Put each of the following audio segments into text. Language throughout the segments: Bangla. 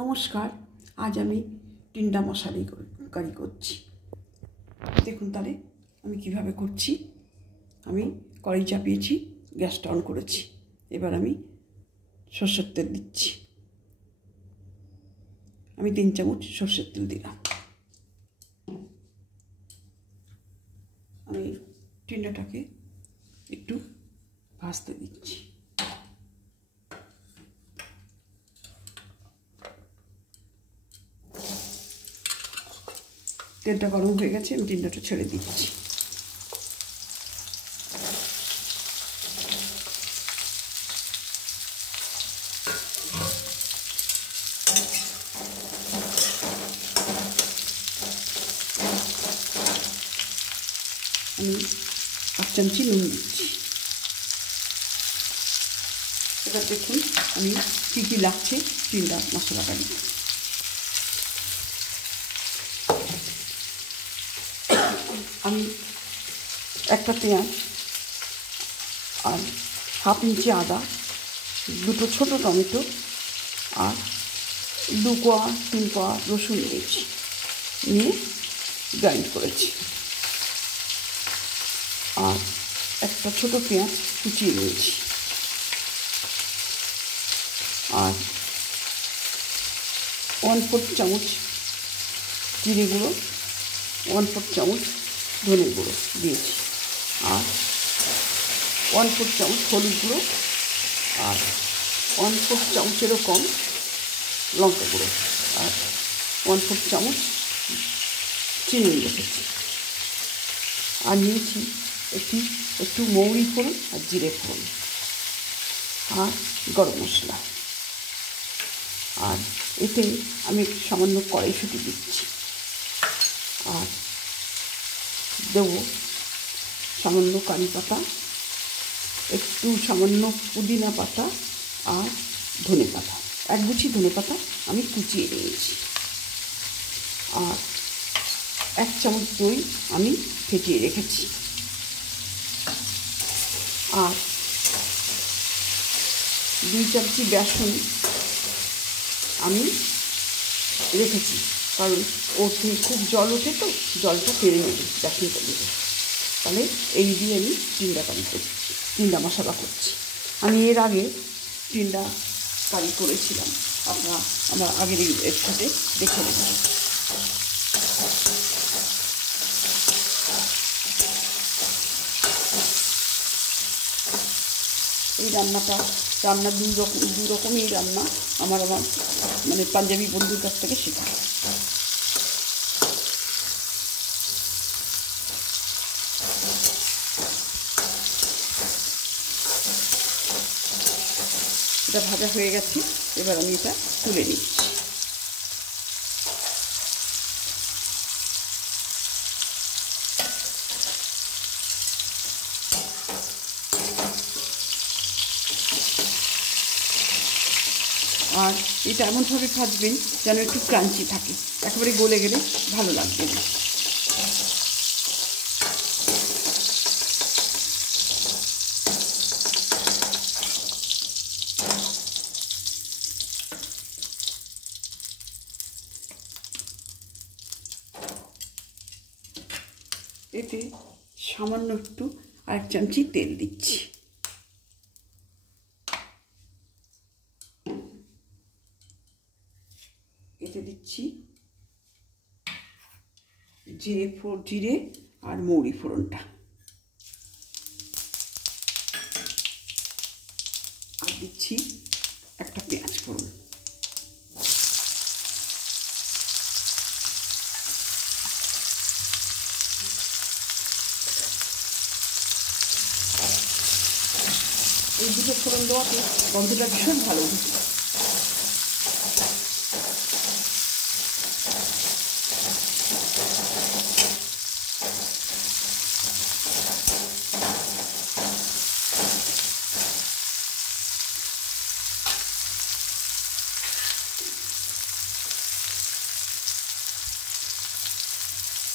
নমস্কার। আজ আমি টিন্ডা মশারি কারি করছি। দেখুন তাহলে আমি কিভাবে করছি। আমি কড়াই চাপিয়েছি, গ্যাসটা অন করেছি। এবার আমি সরষের তেল দিচ্ছি। আমি 3 চামচ সরষের তেল দিলাম। আমি টিন্ডাটাকে একটু ভাজতে দিচ্ছি। তেলটা গরম হয়ে গেছে, আমি টিন্ডাটা ছেড়ে দিচ্ছি। আমি 1 চামচি নুন দিচ্ছি। এবার দেখুন আমি কী কী লাগছে টিন্ডা মশলা কারিতে। আমি একটা পেঁয়াজ আর 1/2 ইঞ্চি আদা, 2টো ছোটো টমেটো আর 2 কোয়া 3 কোয়া রসুন নিয়েছি, নিয়ে গ্রাইন্ড করেছি। আর একটা ছোটো পেঁয়াজ কুচিয়ে নিয়েছি। আর 1/4 চামচ জিরে গুঁড়ো, 1/4 চামচ ধনে গুঁড়ো দিয়েছি। আর 1/4 চামচ হলুদ গুঁড়ো আর 1/4 চামচেরও কম লঙ্কা গুঁড়ো আর 1/4 চামচ চিনি রেখেছি। আর নিয়েছি একটু মৌরি ফোড়ন আর জিরে ফোড়ন আর গরম মশলা। আর এতে আমি সামান্য কড়াইশুঁটি দিচ্ছি। আর দেবো সামান্য কারি পাতা, একটু সামান্য পুদিনা পাতা আর ধনে পাতা। 1 গুছি ধনে পাতা আমি কুচিয়ে নিয়েছি। আর 1 চামচ দই আমি ফেটিয়ে রেখেছি। আর 2 চামচি বেসন আমি রেখেছি, কারণ ওতে খুব জল ওঠে, তো জলটা টেনে নেবে বেসনটা দিলে। তাহলে এই দিয়ে আমি টিন্ডা কারি করছি, টিন্ডা মশলা করছি। আমি এর আগে টিন্ডা কারি করেছিলাম, আপনারা আমার আগের এর সাথে দেখে নেবেন। এই রান্না দুই রকমই রান্না আমার মানে পাঞ্জাবি বন্ধুর কাছ থেকে শেখা। এটা ভাজা হয়ে গেছে, এবার আমি এটা তুলে নিচ্ছি। আর এটা এমনভাবে ভাজবেন যেন একটু ক্রাঞ্চি থাকে, একেবারে গলে গেলে ভালো লাগবে না। এতে সামান্য একটু 1 চামচি তেল দিচ্ছি। এতে দিচ্ছি জিরে আর মৌরি ফোড়নটা। আর দিচ্ছি একটা পেঁয়াজ ফোড়ন। এই 2টো ফোড়ন দেওয়াতে গন্ধটা ভীষণ ভালো উঠেছে।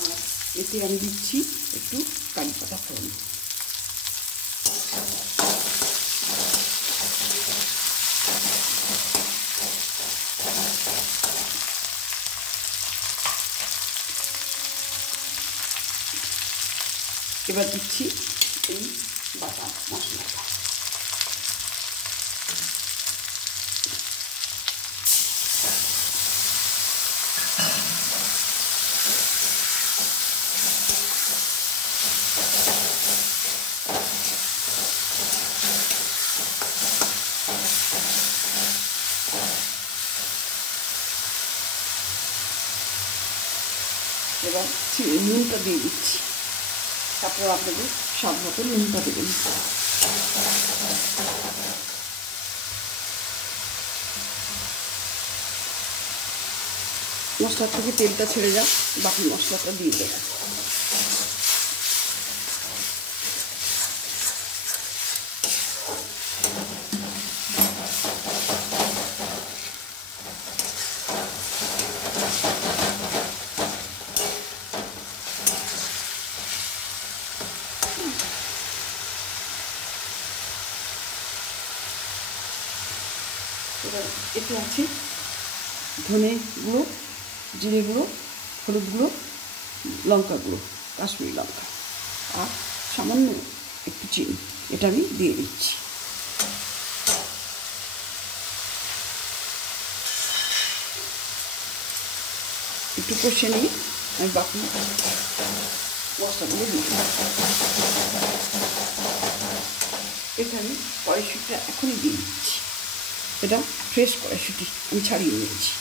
আর এতে আমি দিচ্ছি একটু কারি পাতা ফোড়ন। এবার দিচ্ছি এই বাটা মশলাটা। এবার নুনটা দিয়ে দিচ্ছি, তারপর আপনাদের স্বাদ মতো নুনটা দেবেন। মশলার থেকে তেলটা ছেড়ে যাক, বাকি মশলাটা দিয়ে দেবো। এবার এতে আছে ধনে গুঁড়ো, জিরে গুঁড়ো, হলুদ গুঁড়ো, লঙ্কা গুঁড়ো, কাশ্মীরি লঙ্কা, আর সামান্য একটু চিনি। এটা আমি দিয়ে দিচ্ছি। একটু কষে নিয়ে আমি বাকি মশলাগুলো দিয়ে দিই। এটা আমি কড়াইশুঁটিটা এখনই দিয়ে দিচ্ছি। এটা ফ্রেশ কড়াইশুঁটি আমি ছাড়িয়ে নিয়েছি।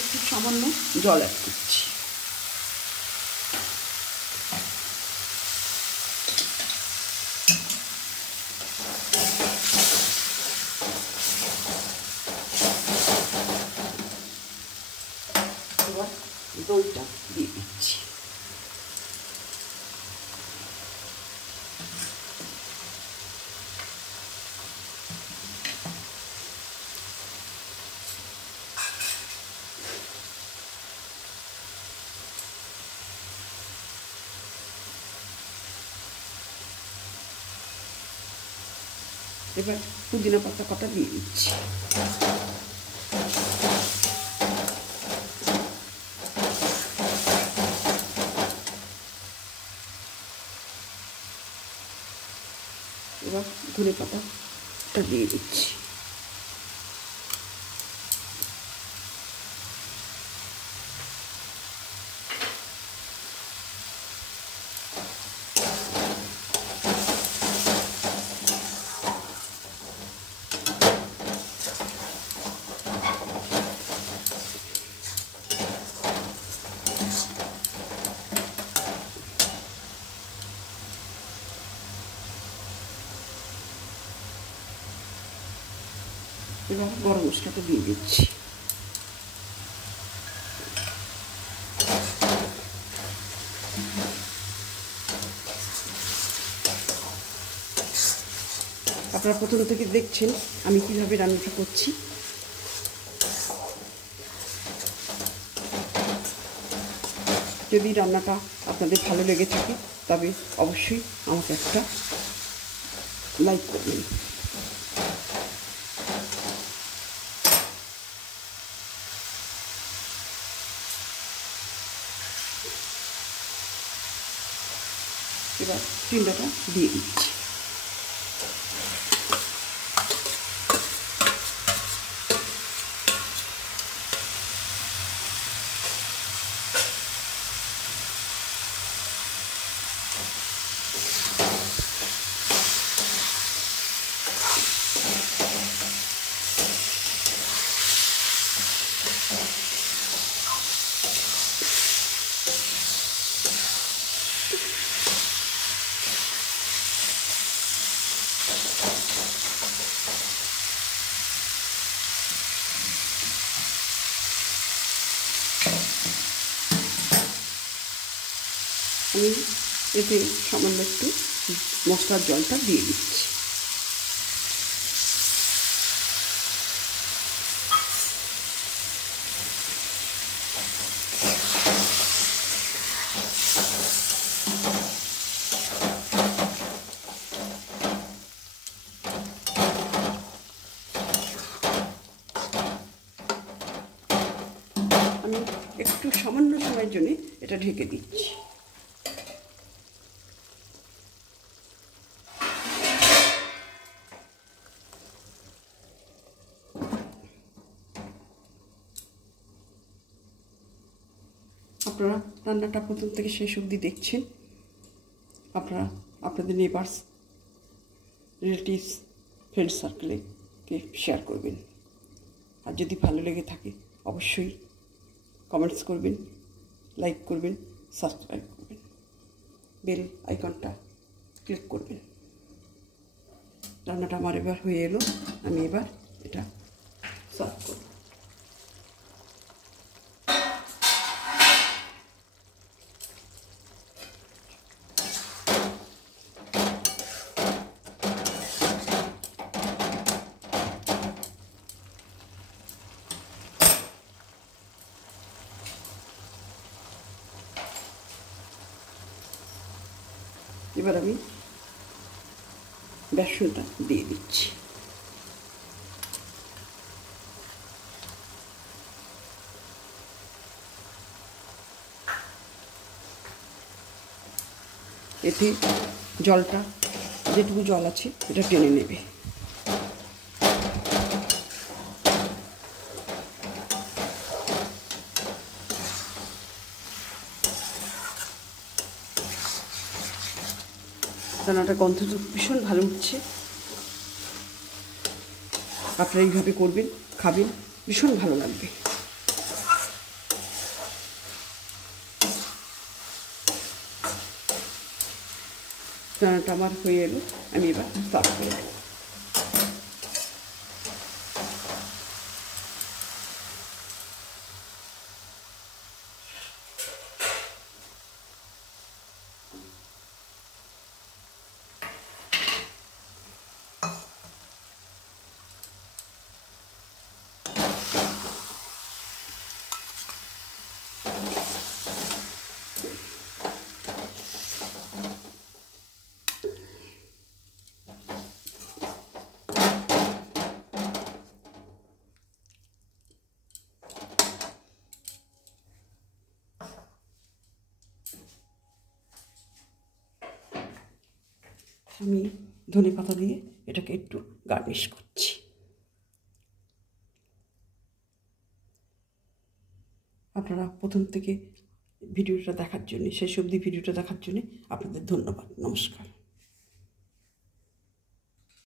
একটু সামান্য জল অ্যাড করছি। এবার দইটা দিয়ে দিচ্ছি। এবার পুদিনা পাতা কটা দিয়ে দিচ্ছি। এবার ধনে পাতাটা দিয়ে দিচ্ছি। এবার গরম মশলাটা দিয়ে দিচ্ছি। আপনারা প্রথম থেকে দেখছেন আমি কীভাবে রান্নাটা করছি। যদি রান্নাটা আপনাদের ভালো লেগে থাকে তবে অবশ্যই আমাকে একটা লাইক করবেন। এবার চিন্তাটা দিয়ে দিচ্ছি। আমি এতে সামান্য একটু মশলার জলটা দিয়ে দিচ্ছি। জন্য এটা ঢেকে দিচ্ছি। আপনারা রান্নাটা প্রথম থেকে শেষ অবধি দেখছেন। আপনারা আপনাদের নেবার্স, রিলেটিভস, ফ্রেন্ড সার্কেলে শেয়ার করবেন। আর যদি ভালো লেগে থাকে অবশ্যই কমেন্টস করবেন, লাইক করবেন, সাবস্ক্রাইব করবেন, বেল আইকনটা ক্লিক করবেন। রান্নাটা আমার এবার হয়ে এলো, আমি এবার এটা সার্ভ করব। এবার আমি বেসনটা দিয়ে দিচ্ছি। এতে জলটা, যেটুকু জল আছে এটা টেনে নেবে। রান্নাটা গন্ধ ভীষণ ভালো উঠছে। আপনারা এইভাবে করবেন, খাবেন, ভীষণ ভালো লাগবে। রান্নাটা আমার হয়ে এলো, আমি এবার সার্ভ করব। আমি ধনেপাতা দিয়ে এটাকে একটু গার্নিশ করছি। আপনারা প্রথম থেকে ভিডিওটা দেখার জন্য, শেষ অবধি ভিডিওটা দেখার জন্য আপনাদের ধন্যবাদ। নমস্কার।